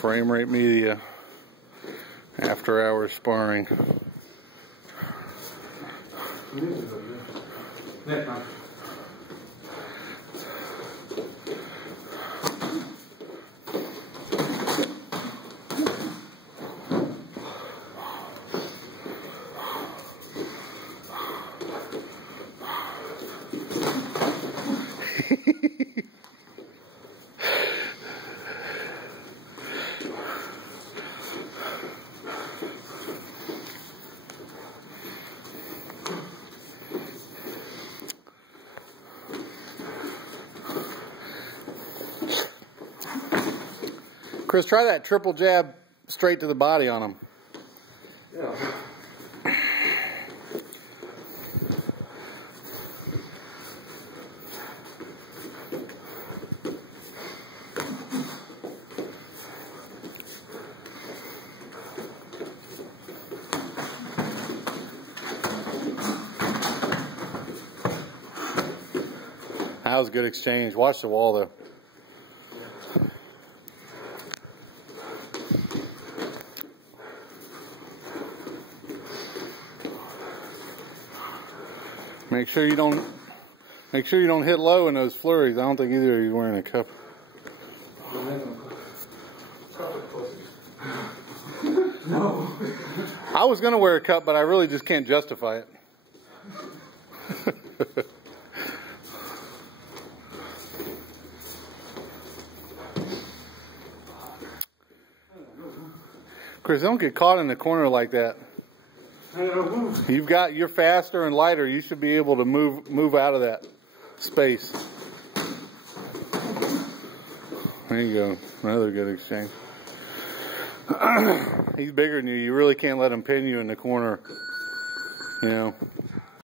Frame Rate Media, after hours sparring. Chris, try that triple jab straight to the body on him. Yeah. That was a good exchange. Watch the wall though. Make sure you don't hit low in those flurries. I don't think either of you are wearing a cup. No. I was gonna wear a cup, but I really just can't justify it. Chris, don't get caught in the corner like that. You're faster and lighter. You should be able to move out of that space. There you go. Another good exchange. He's bigger than you. You really can't let him pin you in the corner. You know.